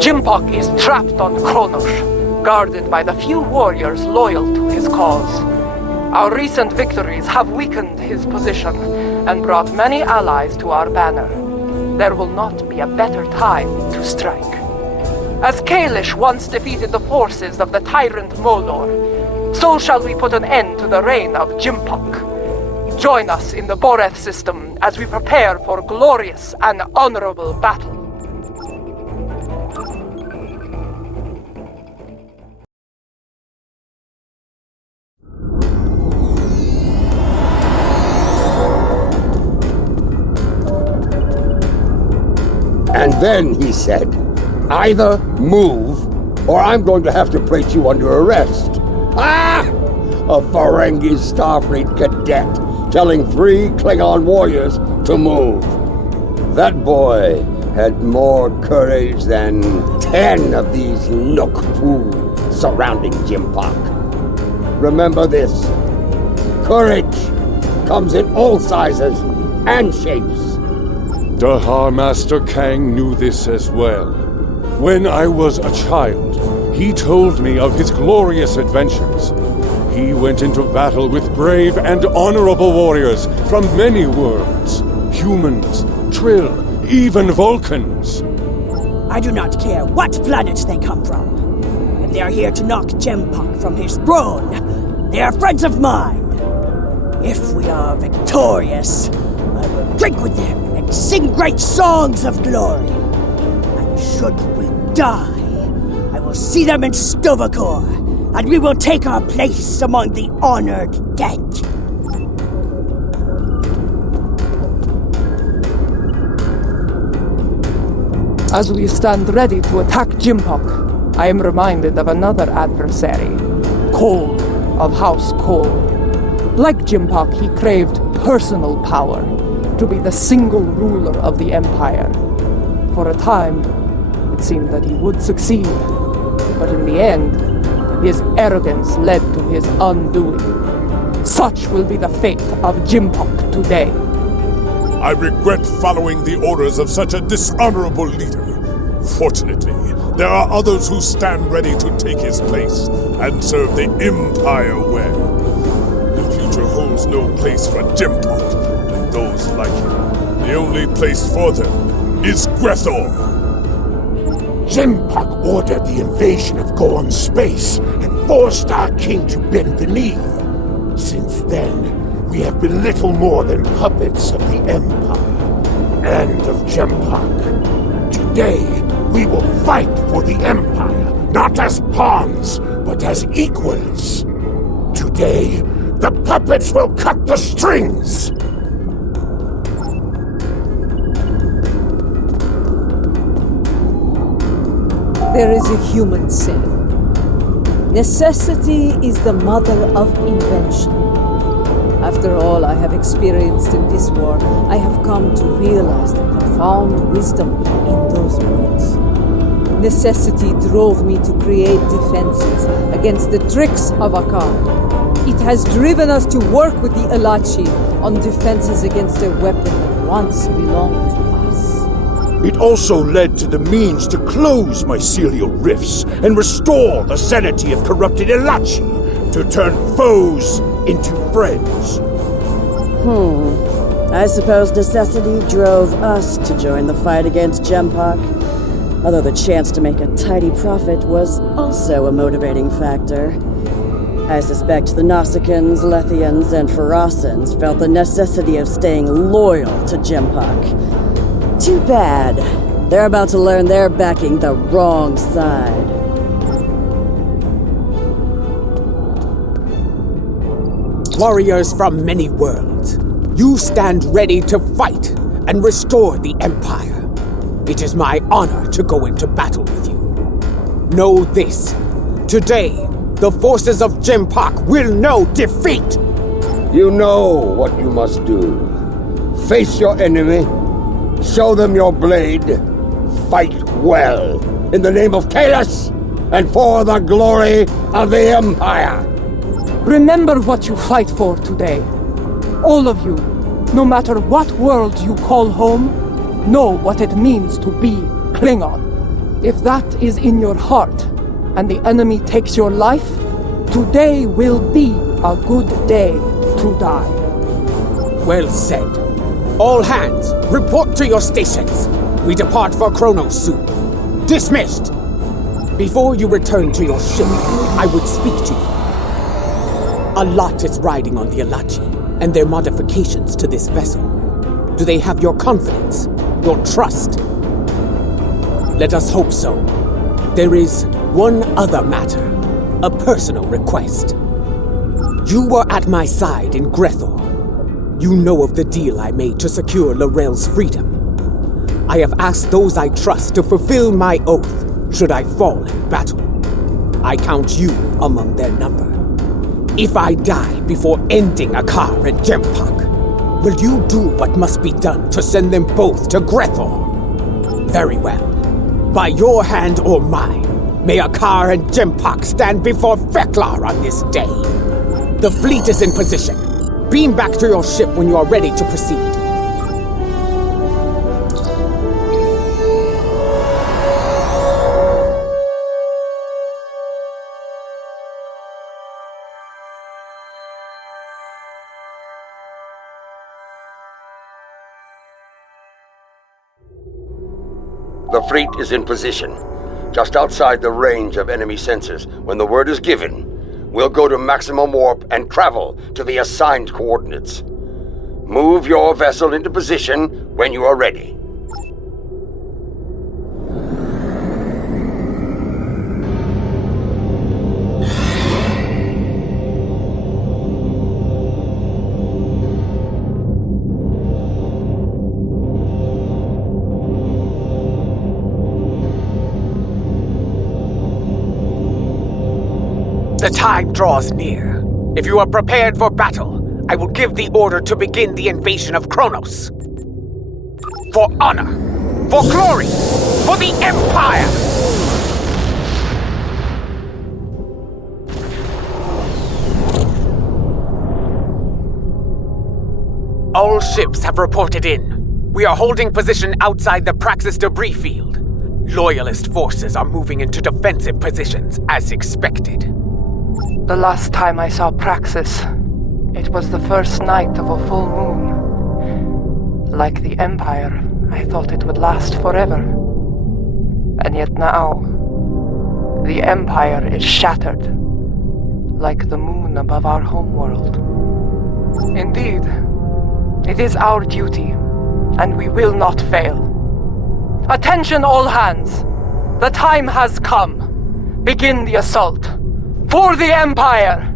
Jimpak is trapped on Qo'nos, guarded by the few warriors loyal to his cause. Our recent victories have weakened his position and brought many allies to our banner. There will not be a better time to strike. As Kalish once defeated the forces of the tyrant Molor, so shall we put an end to the reign of Jimpak. Join us in the Boreth system as we prepare for glorious and honorable battle. And then he said, either move, or I'm going to have to place you under arrest. Ah! A Ferengi Starfleet cadet telling 3 Klingon warriors to move. That boy had more courage than 10 of these Nook-Poo surrounding Jimpak. Remember this. Courage comes in all sizes and shapes. Dahar Master Kang knew this as well. When I was a child, he told me of his glorious adventures. He went into battle with brave and honorable warriors from many worlds. Humans, Trill, even Vulcans. I do not care what planets they come from. If they are here to knock Jimpak from his throne, they are friends of mine. If we are victorious, I will drink with them and sing great songs of glory. And should we die, I will see them in Sto-vo-kor, and we will take our place among the honored dead. As we stand ready to attack Jimpak, I am reminded of another adversary, Cole of House Cole. Like Jimpak, he craved personal power, to be the single ruler of the Empire. For a time, it seemed that he would succeed, but in the end, his arrogance led to his undoing. Such will be the fate of Jimpak today. I regret following the orders of such a dishonorable leader. Fortunately, there are others who stand ready to take his place and serve the Empire well. The future holds no place for Jimpak and those like him. The only place for them is Grethor. Jimpak ordered the invasion of Gorn space and forced our king to bend the knee. Since then, we have been little more than puppets of the Empire and of Jimpak. Today, we will fight for the Empire, not as pawns, but as equals. Today, the puppets will cut the strings! There is a human saying, necessity is the mother of invention. After all I have experienced in this war, I have come to realize the profound wisdom in those words. Necessity drove me to create defenses against the tricks of Aakar. It has driven us to work with the Elachi on defenses against a weapon that once belonged to us. It also led to the means to close mycelial rifts and restore the sanity of corrupted Elachi, to turn foes into friends. I suppose necessity drove us to join the fight against Jimpak, although the chance to make a tidy profit was also a motivating factor. I suspect the Nausicaans, Lethians, and Ferasans felt the necessity of staying loyal to Jimpak. Too bad. They're about to learn they're backing the wrong side. Warriors from many worlds, you stand ready to fight and restore the Empire. It is my honor to go into battle with you. Know this. Today, the forces of Jimpak will know defeat! You know what you must do. Face your enemy, show them your blade, fight well, in the name of Kalis, and for the glory of the Empire! Remember what you fight for today. All of you, no matter what world you call home, know what it means to be Klingon. If that is in your heart, and the enemy takes your life, today will be a good day to die. Well said. All hands, report to your stations. We depart for Qo'nos soon. Dismissed! Before you return to your ship, I would speak to you. A lot is riding on the Alachi, and their modifications to this vessel. Do they have your confidence, your trust? Let us hope so. There is one other matter, a personal request. You were at my side in Grethor. You know of the deal I made to secure Lorel's freedom. I have asked those I trust to fulfill my oath should I fall in battle. I count you among their number. If I die before ending Aakar and Jempak, will you do what must be done to send them both to Grethor? Very well. By your hand or mine, may Aakar and Jempak stand before Feklar on this day. The fleet is in position. Beam back to your ship when you are ready to proceed. The fleet is in position, just outside the range of enemy sensors. When the word is given, we'll go to maximum warp and travel to the assigned coordinates. Move your vessel into position when you are ready. The time draws near. If you are prepared for battle, I will give the order to begin the invasion of Qo'nos. For honor, for glory, for the Empire! All ships have reported in. We are holding position outside the Praxis debris field. Loyalist forces are moving into defensive positions as expected. The last time I saw Praxis, it was the first night of a full moon. Like the Empire, I thought it would last forever. And yet now, the Empire is shattered, like the moon above our homeworld. Indeed, it is our duty, and we will not fail. Attention all hands! The time has come. Begin the assault. For the Empire!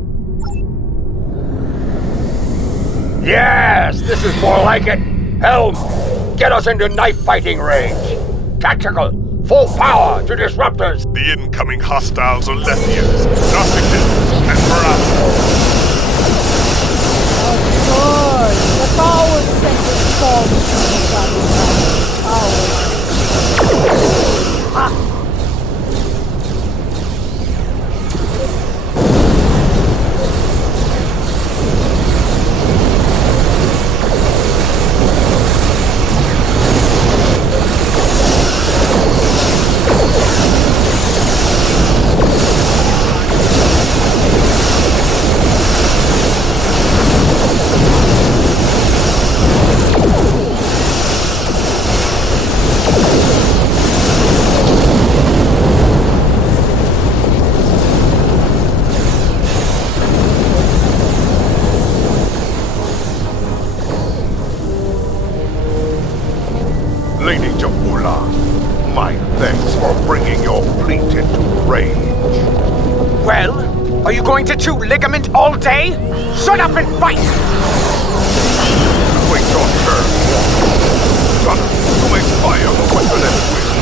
Yes, this is more like it. Helm, get us into knife fighting range. Tactical, full power to disruptors. The incoming hostiles are Lethians, Gnosticans, and Marathons. Of course, the power centers fall power. Lady Ja'ula, my thanks for bringing your fleet into rage. Well, are you going to chew ligament all day? Shut up and fight! Wait your turn. Gunner, you may fire the weapon at will.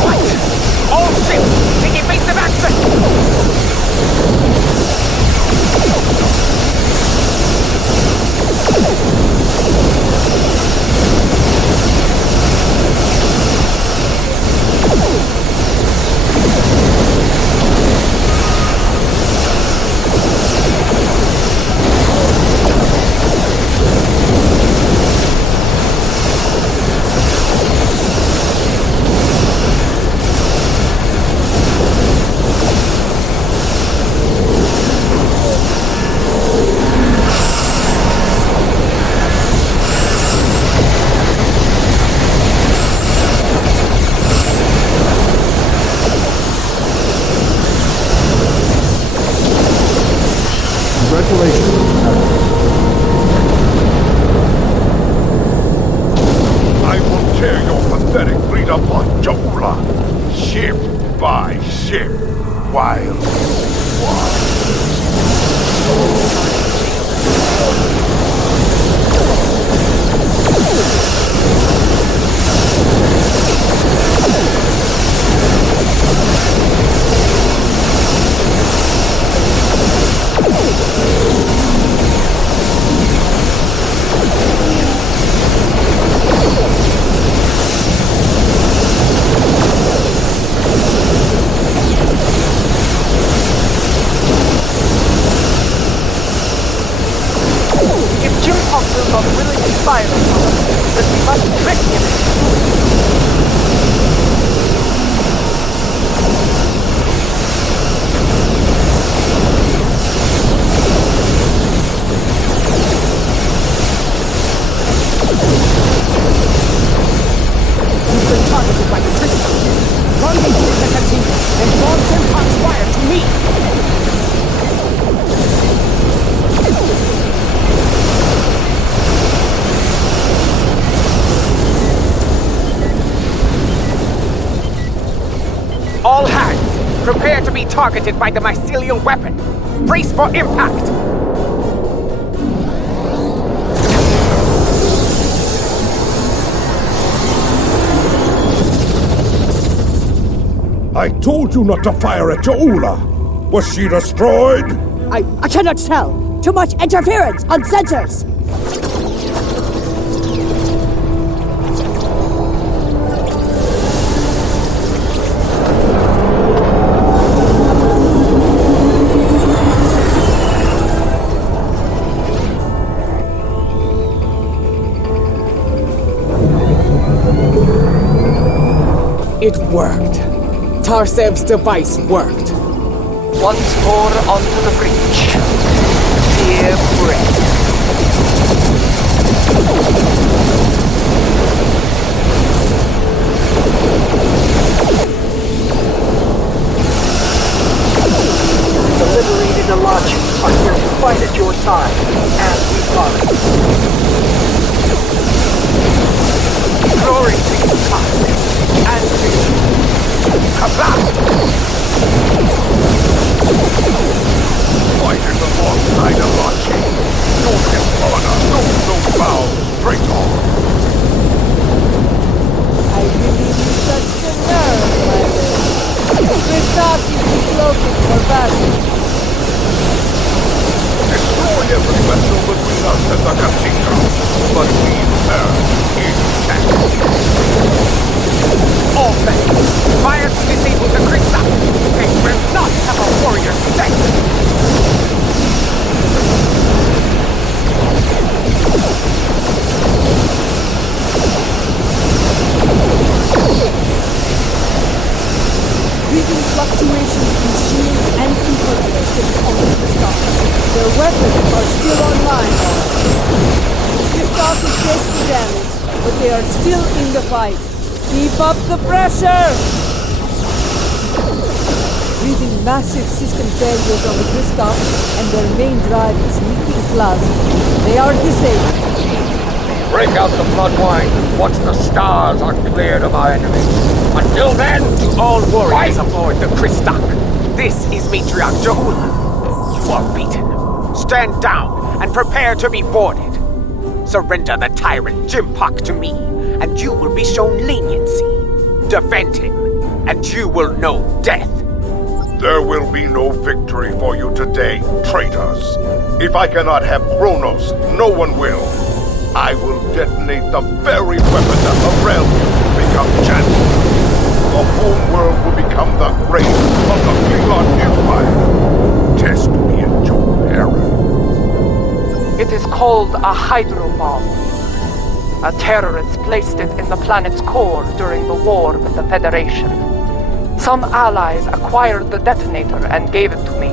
What? All ships, take evasive action! Congratulations. I will tear your pathetic fleet apart, Jaula, ship by ship, while you All hands, prepare to be targeted by the mycelial weapon. Brace for impact! I told you not to fire at Jaula. Was she destroyed? I cannot tell. Too much interference on sensors. It worked. Tarsev's device worked. Once more onto the breach. Dear friend. The liberated Alachi are here to fight at your side, as we promised. Glory to you, Tarsev, and to you. Kablam! fighting alongside Alachi. No dishonor, no foul, straight on. I believe you touched a nerve, my lord. Christoph is floating for battle. Destroy every vessel between us and the cathedral, but leave her intact. All men, fire to disable the Krista! They will not have a warrior stay! Reading fluctuations in shields and impulse systems on the Christoph. Their weapons are still online. Christoph is taking damage, but they are still in the fight. Keep up the pressure! Reading massive system failures on the Christoph, and their main drive is leaking plasma. They are disabled. Break out the bloodwine once the stars are cleared of our enemies. Until then, To all warriors fight! aboard the Christoph, this is Matriarch Jahula. You are beaten. Stand down and prepare to be boarded. Surrender the tyrant Jimpak to me, and you will be shown leniency. Defend him, and you will know death. There will be no victory for you today, traitors. If I cannot have Qo'nos, no one will. I will detonate the very weapon that will realm you to become champion. The whole world will become the grave of the Klingon Empire. Test me in your peril. It is called a hydro bomb. A terrorist placed it in the planet's core during the war with the Federation. Some allies acquired the detonator and gave it to me.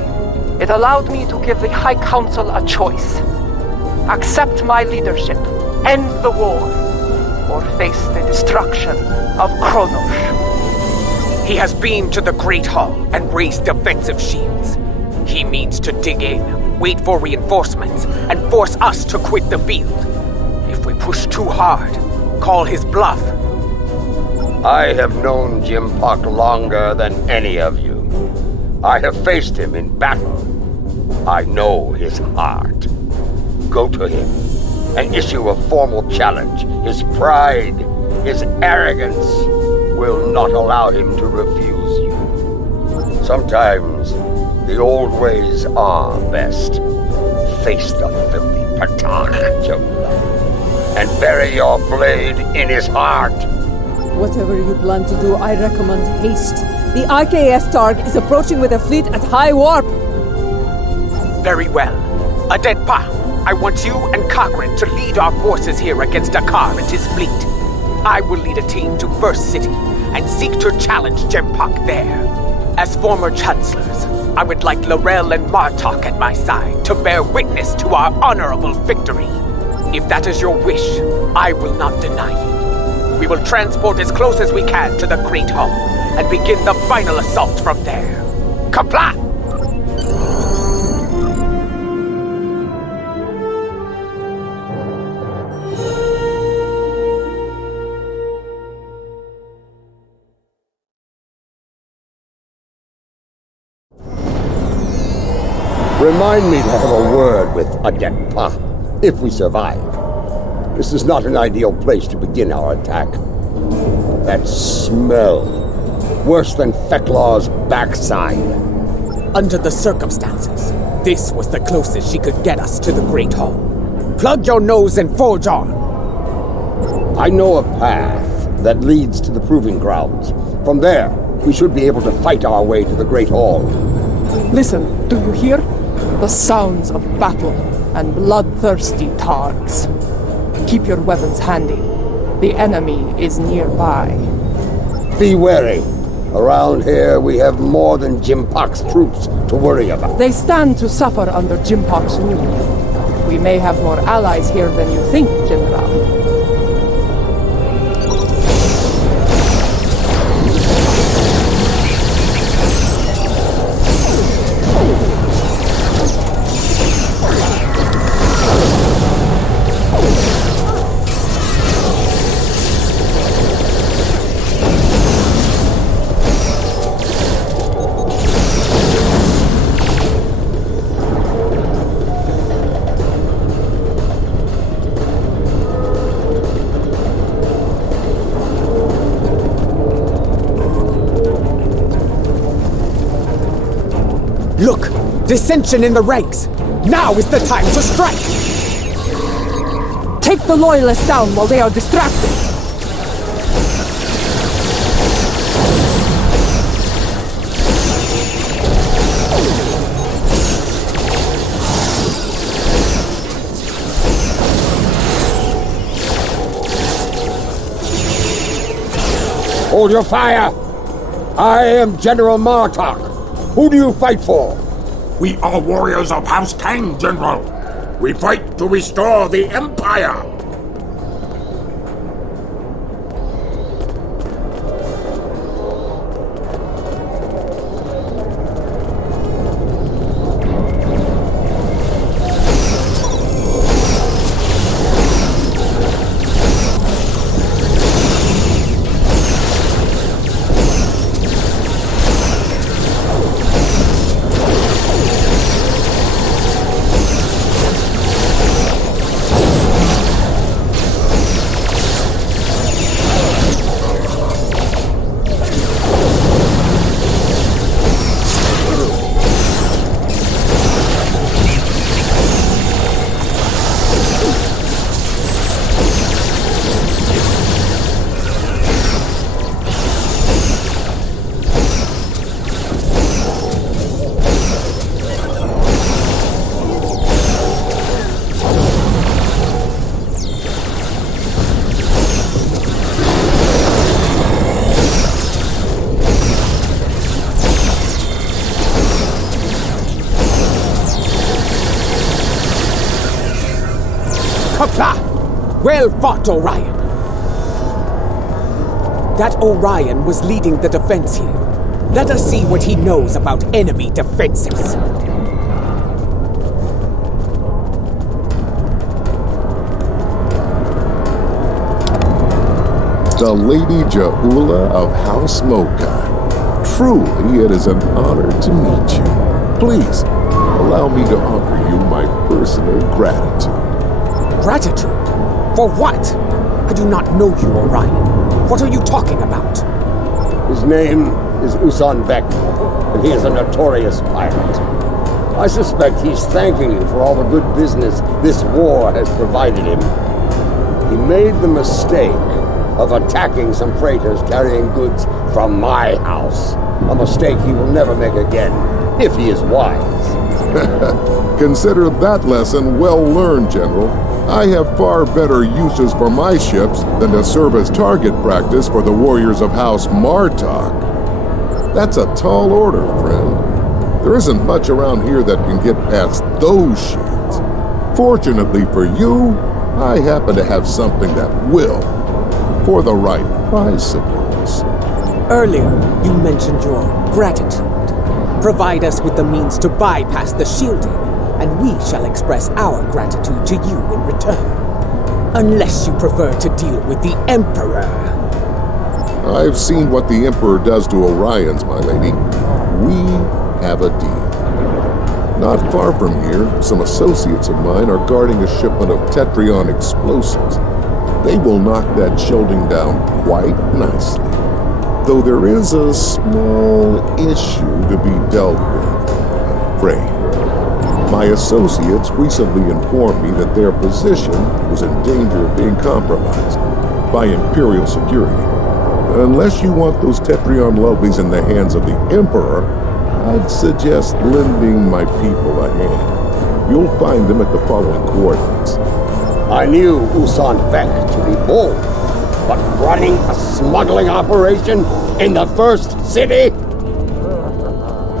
It allowed me to give the High Council a choice. Accept my leadership, end the war, or face the destruction of Qo'nos. He has beamed to the Great Hall and raised defensive shields. He means to dig in, wait for reinforcements, and force us to quit the field. If we push too hard, call his bluff. I have known Jim Puck longer than any of you. I have faced him in battle. I know his heart. Go to him and issue a formal challenge. His pride, his arrogance will not allow him to refuse you. Sometimes the old ways are best. Face the filthy Patach you love, and bury your blade in his heart. Whatever you plan to do, I recommend haste. The IKS Targ is approaching with a fleet at high warp. Very well. Adetpa, I want you and Cochrane to lead our forces here against Aakar and his fleet. I will lead a team to First City and seek to challenge Jempak there. As former chancellors, I would like Laurel and Martok at my side to bear witness to our honorable victory. If that is your wish, I will not deny you. We will transport as close as we can to the Great Hall and begin the final assault from there. Kapla! Remind me to have a word with Adetpa, if we survive. This is not an ideal place to begin our attack. That smell, worse than Feclaw's backside. Under the circumstances, this was the closest she could get us to the Great Hall. Plug your nose and forge on. I know a path that leads to the Proving Grounds. From there, we should be able to fight our way to the Great Hall. Listen, do you hear? The sounds of battle and bloodthirsty Targs. Keep your weapons handy. The enemy is nearby. Be wary. Around here, we have more than Jimpok's troops to worry about. They stand to suffer under Jimpok's rule. We may have more allies here than you think, General. Look! Dissension in the ranks! Now is the time to strike! Take the Loyalists down while they are distracted! Hold your fire! I am General Martok. Who do you fight for? We are warriors of House Kang, General. We fight to restore the Empire. Well fought, Orion! That Orion was leading the defense here. Let us see what he knows about enemy defenses. the Lady Jaula of House Mokai. Truly, it is an honor to meet you. Please, allow me to offer you my personal gratitude. Gratitude? For what? I do not know you, Orion. What are you talking about? His name is Usan Vek, and he is a notorious pirate. I suspect he's thanking you for all the good business this war has provided him. He made the mistake of attacking some freighters carrying goods from my house. A mistake he will never make again, if he is wise. Consider that lesson well learned, General. I have far better uses for my ships than to serve as target practice for the warriors of House Martok. That's a tall order, friend. There isn't much around here that can get past those shields. Fortunately for you, I happen to have something that will. For the right price, of course. Earlier, you mentioned your gratitude. Provide us with the means to bypass the shielding, and we shall express our gratitude to you in return. Unless you prefer to deal with the Emperor. I've seen what the Emperor does to Orions, my lady. We have a deal. Not far from here, some associates of mine are guarding a shipment of Tetrion explosives. They will knock that shielding down quite nicely. Though there is a small issue to be dealt with, I'm afraid. My associates recently informed me that their position was in danger of being compromised by Imperial security. Unless you want those Tetrion lovelies in the hands of the Emperor, I'd suggest lending my people a hand. You'll find them at the following coordinates. I knew Usan Vek to be bold, but running a smuggling operation in the first city?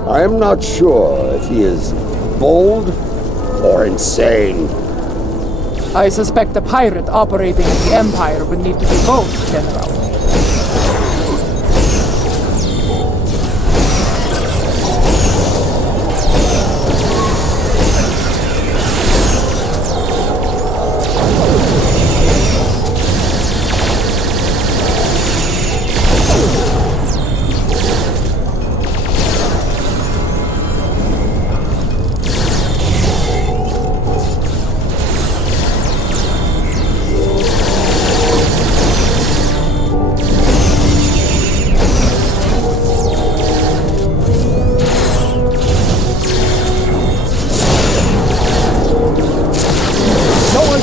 I am not sure if he is bold or insane. I suspect a pirate operating in the Empire would need to be both, General.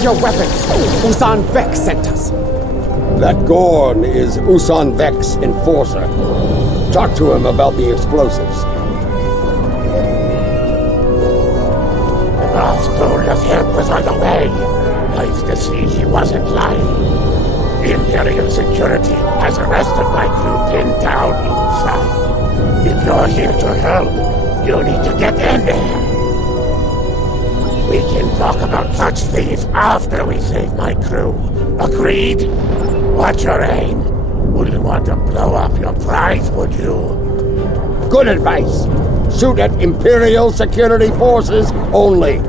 Your weapons! Usan Vek sent us! That Gorn is Usan Vek's enforcer. Talk to him about the explosives. The boss told us help was on the way. Nice to see he wasn't lying. Imperial security has the rest of my crew pinned down inside. If you're here to help, you need to get in there. We can talk about such things after we save my crew. Agreed? What's your aim? Wouldn't want to blow up your prize, would you? Good advice. Shoot at Imperial security forces only.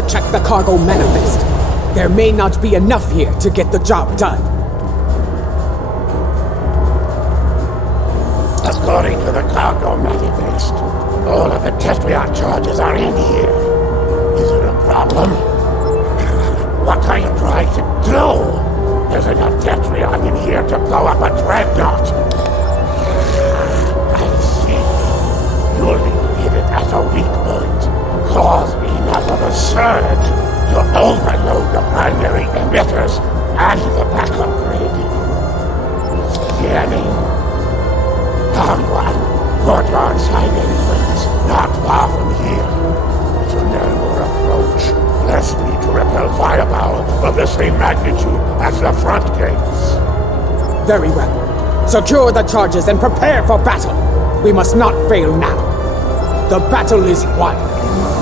to check the cargo manifest. There may not be enough here to get the job done. According to the cargo manifest, all of the Tetrion charges are in here. Is it a problem? What are you trying to do? There's enough Tetrion in here to blow up a dreadnought. I see. You'll need it as a weak point. Cause enough of a surge to overload the primary emitters and the backup grid. Scanning. Found one. Courtyard side entrance. Not far from here. It's a narrower approach. Less need to repel firepower of the same magnitude as the front gates. Very well. Secure the charges and prepare for battle. We must not fail now. The battle is won.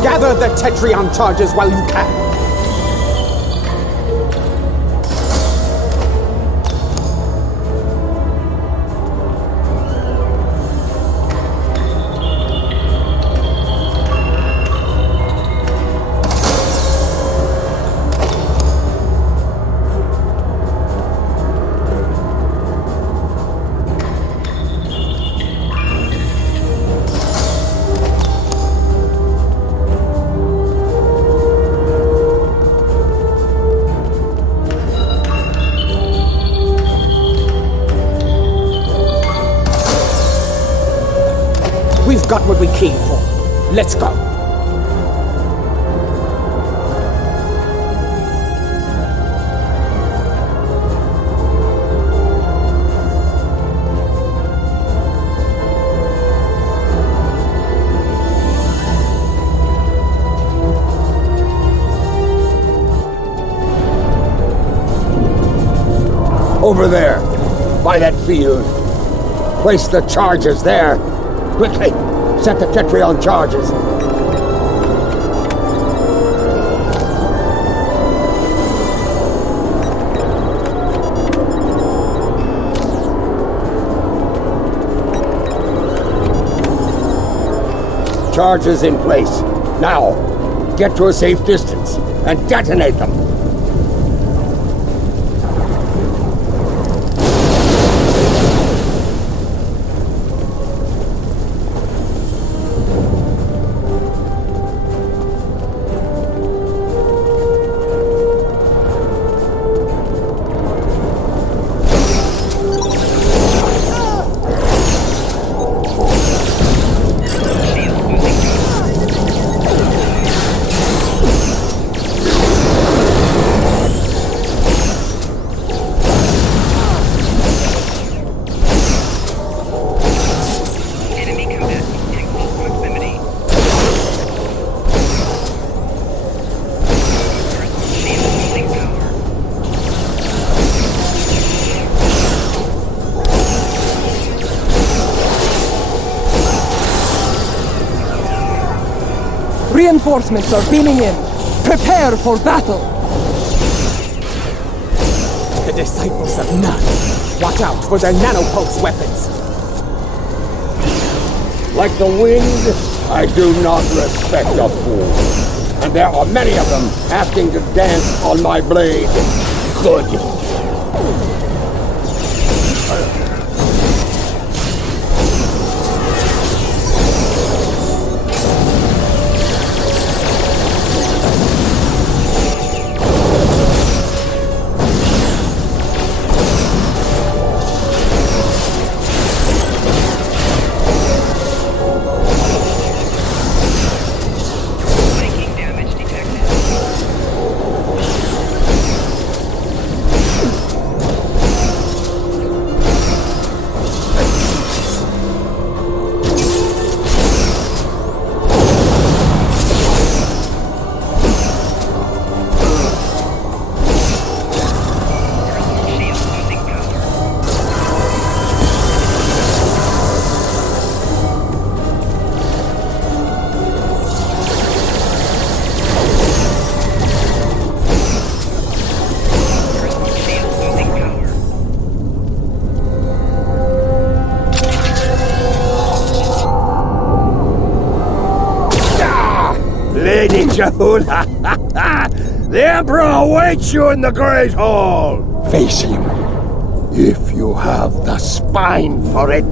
Gather the Tetrion charges while you can. We've got what we came for. Let's go. Over there, by that field. Place the charges there. Quickly, set the Tetrion charges. Charges in place. Now, get to a safe distance and detonate them. Reinforcements are beaming in. Prepare for battle! The disciples of none. Watch out for their nanopulse weapons. Like the wind, I do not respect a fool. And there are many of them asking to dance on my blade. Good. Lady Jahula, The Emperor awaits you in the Great Hall! Face him, if you have the spine for it.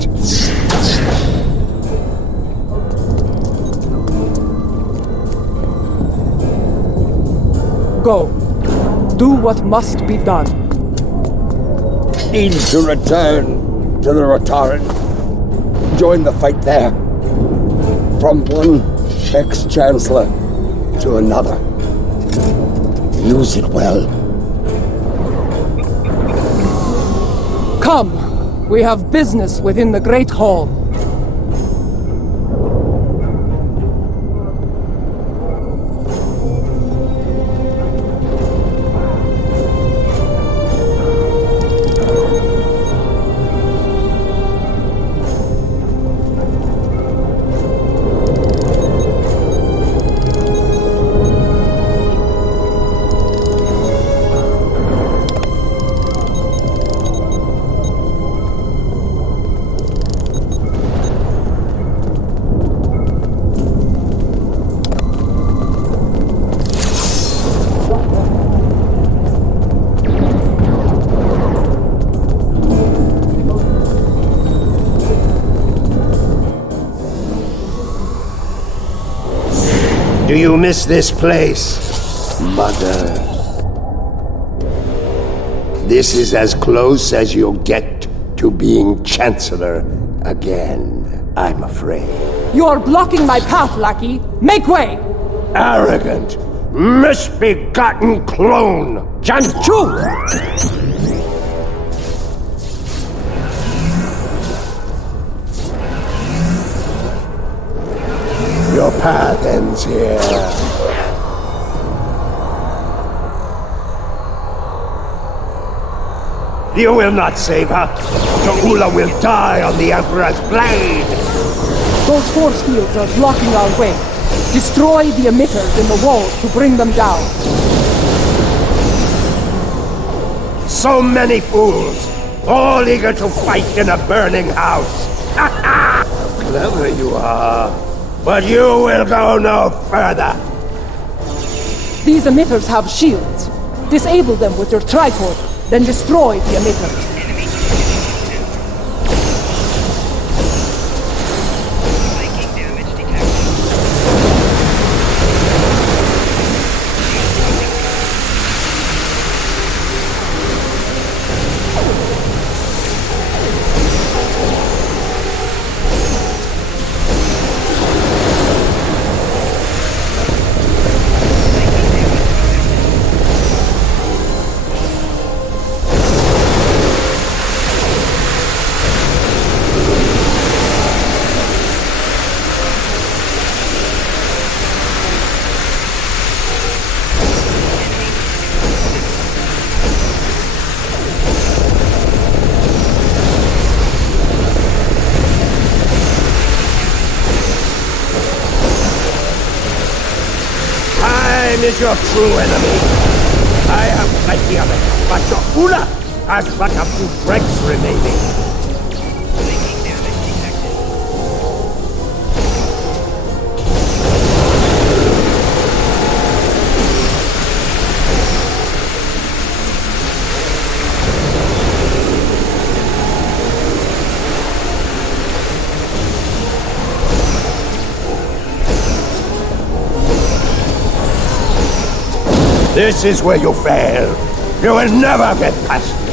Go. Do what must be done. Need to return to the Rotaran. Join the fight there. From one ex-chancellor to another. Use it well. Come. We have business within the Great Hall. Do you miss this place, Mother? This is as close as you'll get to being Chancellor again, I'm afraid. You're blocking my path, lackey! Make way! Arrogant, misbegotten clone! Janchu! Your path ends here. You will not save her. Ta'ula will die on the Emperor's blade. Those force fields are blocking our way. Destroy the emitters in the walls to bring them down. So many fools, all eager to fight in a burning house. Clever you are. But you will go no further! These emitters have shields. Disable them with your tripod, then destroy the emitters. Is your true enemy. I have plenty of it, but Ta'ula has but a few dregs remaining. This is where you fail. You will never get past me.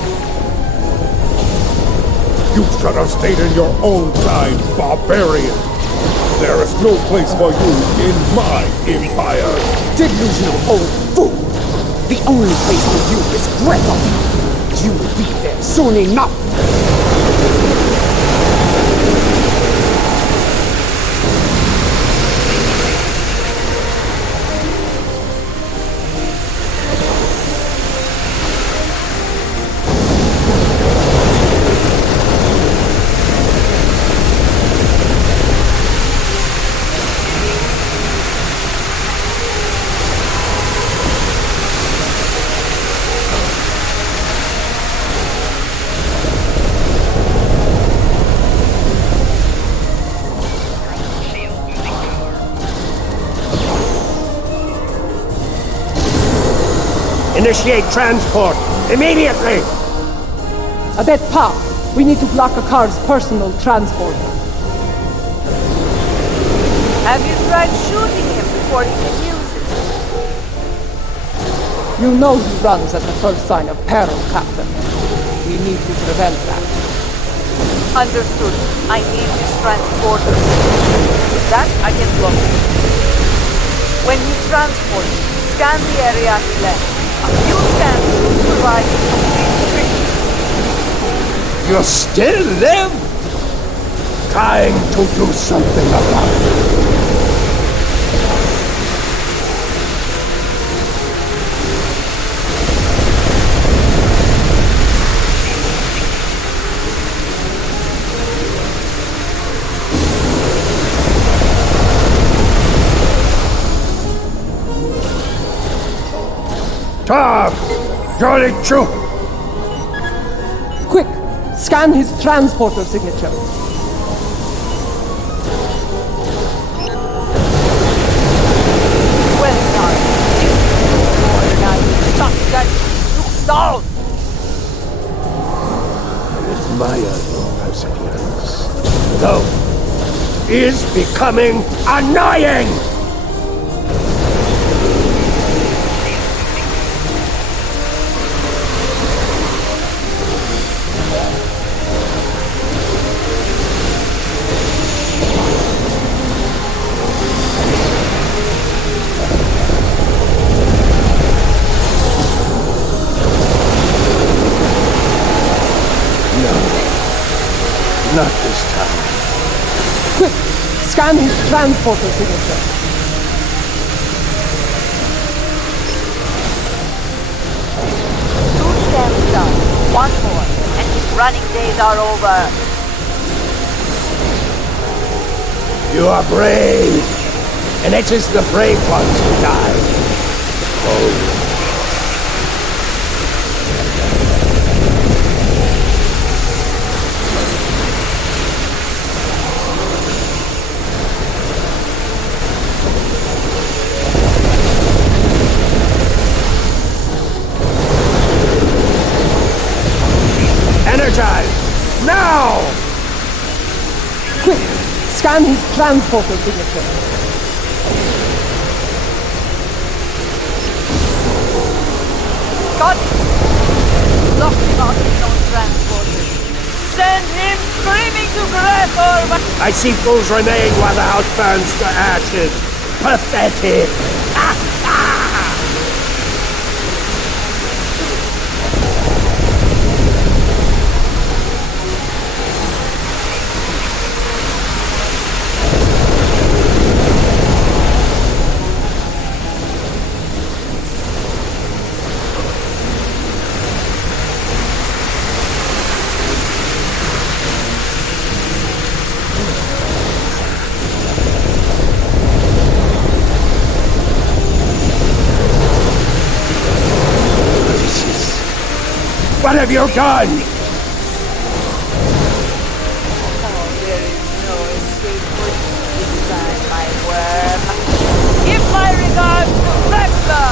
You should have stayed in your own time, barbarian. There is no place for you in my empire. Delusional old fool! The only place for you is Greco! You will be there soon enough! Initiate transport! Immediately! Adet Pa, we need to block Aakar's personal transporter. Have you tried shooting him before he can use it? You know he runs at the first sign of peril, Captain. We need to prevent that. Understood. I need this transporter. With that, I can block it. When he transports, scan the area he left. A few scans will provide a complete picture. You still live? Trying to do something about it. Tom! Jolly Chu! Quick! Scan his transporter signature. Well done. Now you shut that look down! Admire your perseverance. Though, is becoming annoying! Not this time. Quick! Scan his transporter signature. Two scans done. One more, and his running days are over. You are brave, and it is the brave ones who die. Oh. Energize! Now! Quick! Scan his transporter signature. Got it! Lock him out of his own transporter. Send him screaming to Gretor! I see fools remain while the house burns to ashes. Pathetic! What have you done? Oh, there is no escape for you this time, my worm. Give my regards to Rekla!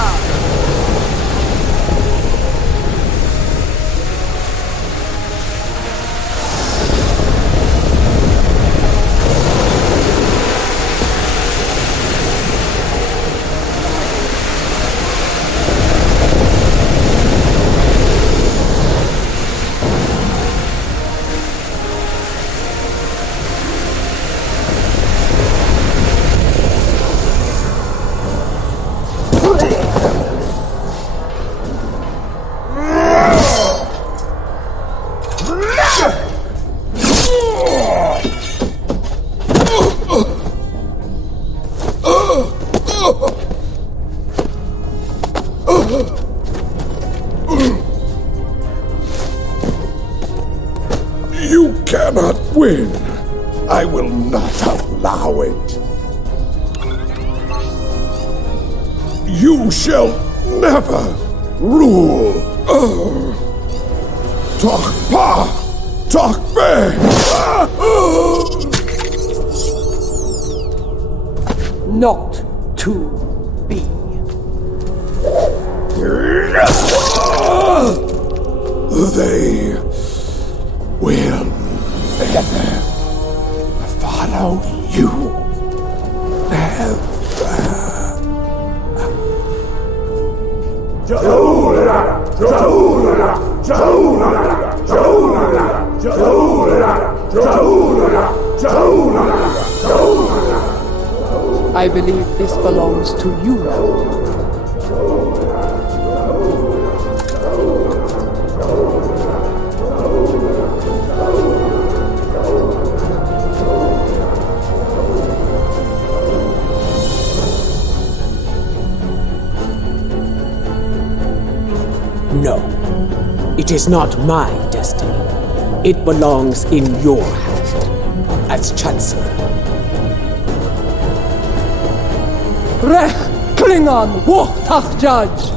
You cannot win. I will not allow it. You shall never rule. Talk pa, talk be. Not to be. They will never follow you. I believe this belongs to you now. No, it is not my destiny. It belongs in your hand, as Chancellor. Rech Klingon Wochtach Judge!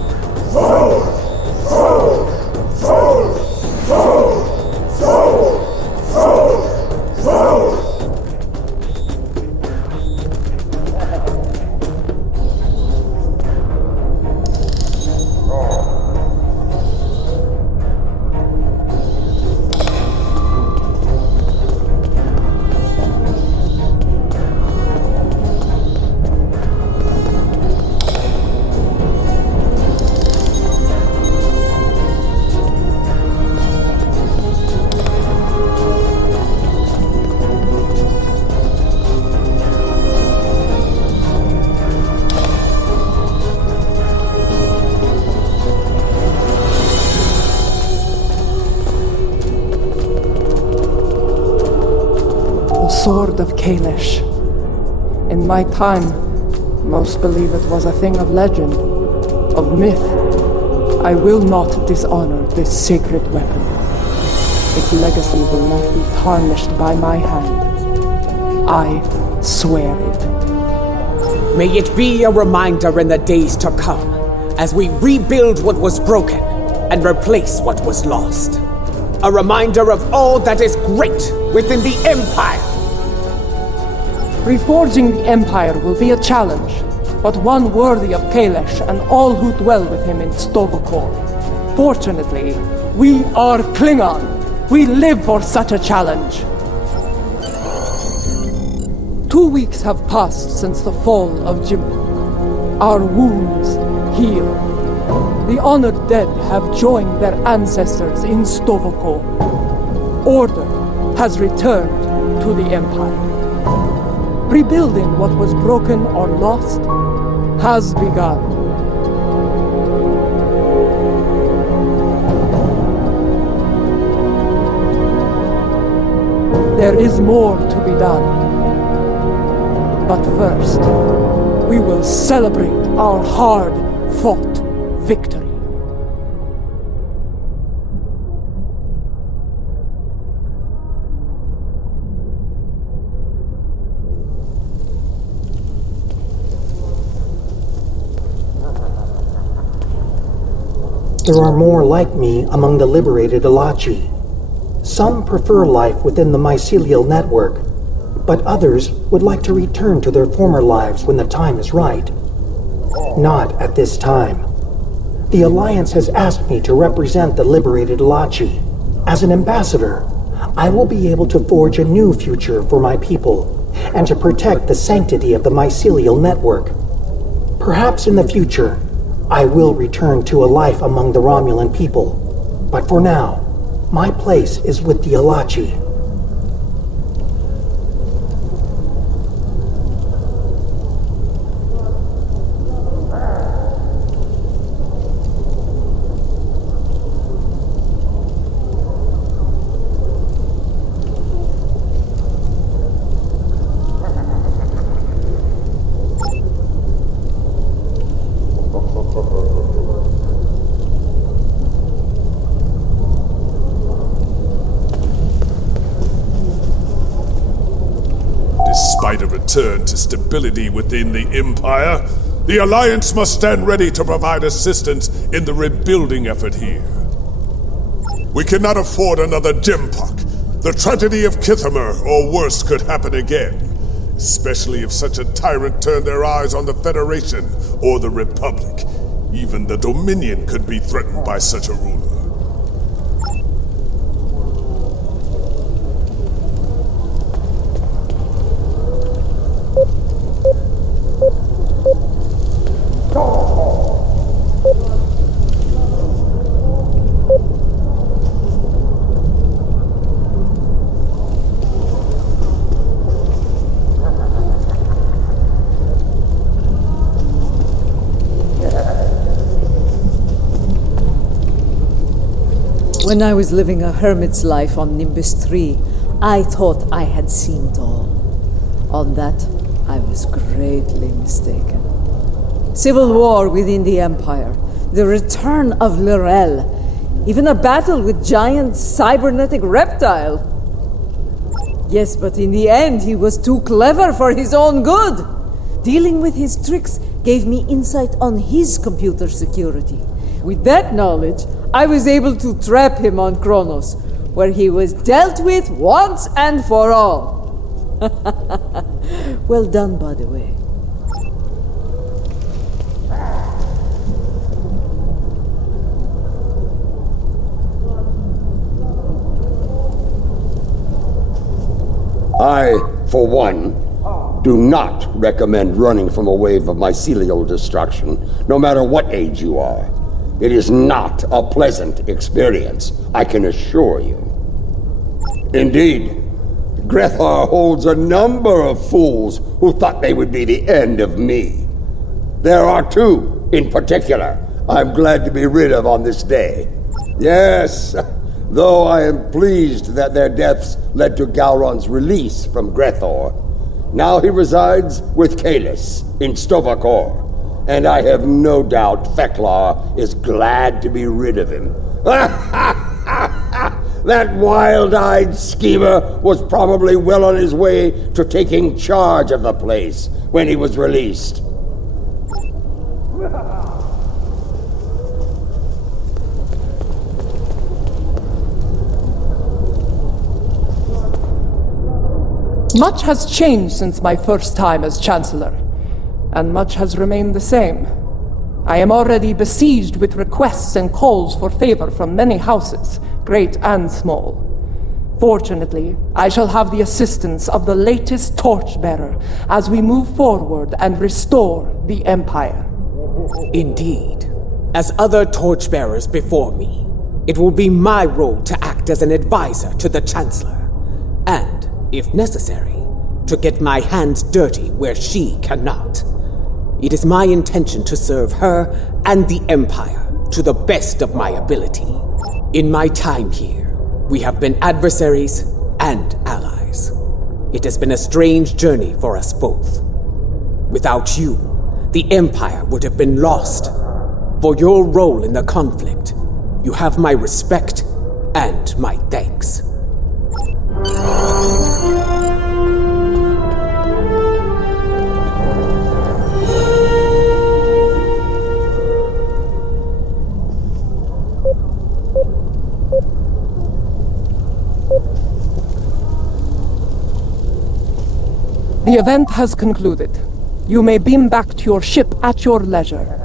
Sword of Kalish. In my time, most believe it was a thing of legend, of myth. I will not dishonor this sacred weapon. Its legacy will not be tarnished by my hand. I swear it. May it be a reminder in the days to come, as we rebuild what was broken and replace what was lost. A reminder of all that is great within the Empire. Reforging the Empire will be a challenge, but one worthy of Kalish and all who dwell with him in Stovokor. Fortunately, we are Klingon. We live for such a challenge. 2 weeks have passed since the fall of Jimpok. Our wounds heal. The honored dead have joined their ancestors in Stovokor. Order has returned to the Empire. Rebuilding what was broken or lost has begun. There is more to be done. But first, we will celebrate our hard-fought victory. There are more like me among the liberated Alachi. Some prefer life within the mycelial network, but others would like to return to their former lives when the time is right. Not at this time. The Alliance has asked me to represent the liberated Alachi. As an ambassador, I will be able to forge a new future for my people and to protect the sanctity of the mycelial network. Perhaps in the future, I will return to a life among the Romulan people, but for now, my place is with the Alachi. Despite a return to stability within the Empire, the Alliance must stand ready to provide assistance in the rebuilding effort here. We cannot afford another Jimpok. The tragedy of Kithamer or worse could happen again, especially if such a tyrant turned their eyes on the Federation or the Republic. Even the Dominion could be threatened by such a ruler. When I was living a hermit's life on Nimbus 3, I thought I had seen it all. On that, I was greatly mistaken. Civil war within the Empire, the return of Lorel, even a battle with giant cybernetic reptile. Yes, but in the end, he was too clever for his own good. Dealing with his tricks gave me insight on his computer security. With that knowledge, I was able to trap him on Qo'nos, where he was dealt with once and for all. Well done, by the way. I, for one, do not recommend running from a wave of mycelial destruction, no matter what age you are. It is not a pleasant experience, I can assure you. Indeed, Grethar holds a number of fools who thought they would be the end of me. There are two, in particular, I'm glad to be rid of on this day. Yes, though I am pleased that their deaths led to Gowron's release from Grethor. Now he resides with Kalis in Stovakor, and I have no doubt Feklar is glad to be rid of him. That wild-eyed schemer was probably well on his way to taking charge of the place when he was released. Much has changed since my first time as Chancellor, and much has remained the same. I am already besieged with requests and calls for favor from many houses, great and small. Fortunately, I shall have the assistance of the latest torchbearer as we move forward and restore the Empire. Indeed. As other torchbearers before me, it will be my role to act as an advisor to the Chancellor, and, if necessary, to get my hands dirty where she cannot. It is my intention to serve her and the Empire to the best of my ability. In my time here, we have been adversaries and allies. It has been a strange journey for us both. Without you, the Empire would have been lost. For your role in the conflict, you have my respect and my thanks. The event has concluded. You may beam back to your ship at your leisure.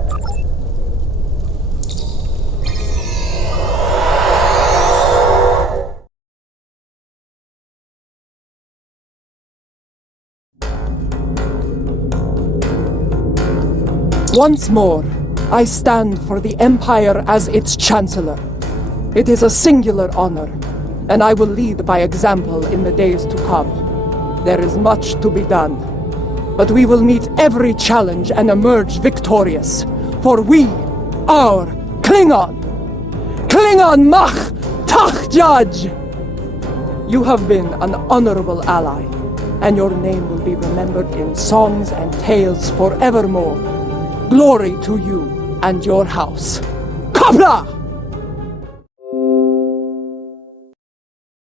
Once more, I stand for the Empire as its Chancellor. It is a singular honor, and I will lead by example in the days to come. There is much to be done, but we will meet every challenge and emerge victorious, for we are Klingon! Klingon Mach Tach Judge! You have been an honorable ally, and your name will be remembered in songs and tales forevermore. Glory to you and your house. Kapla!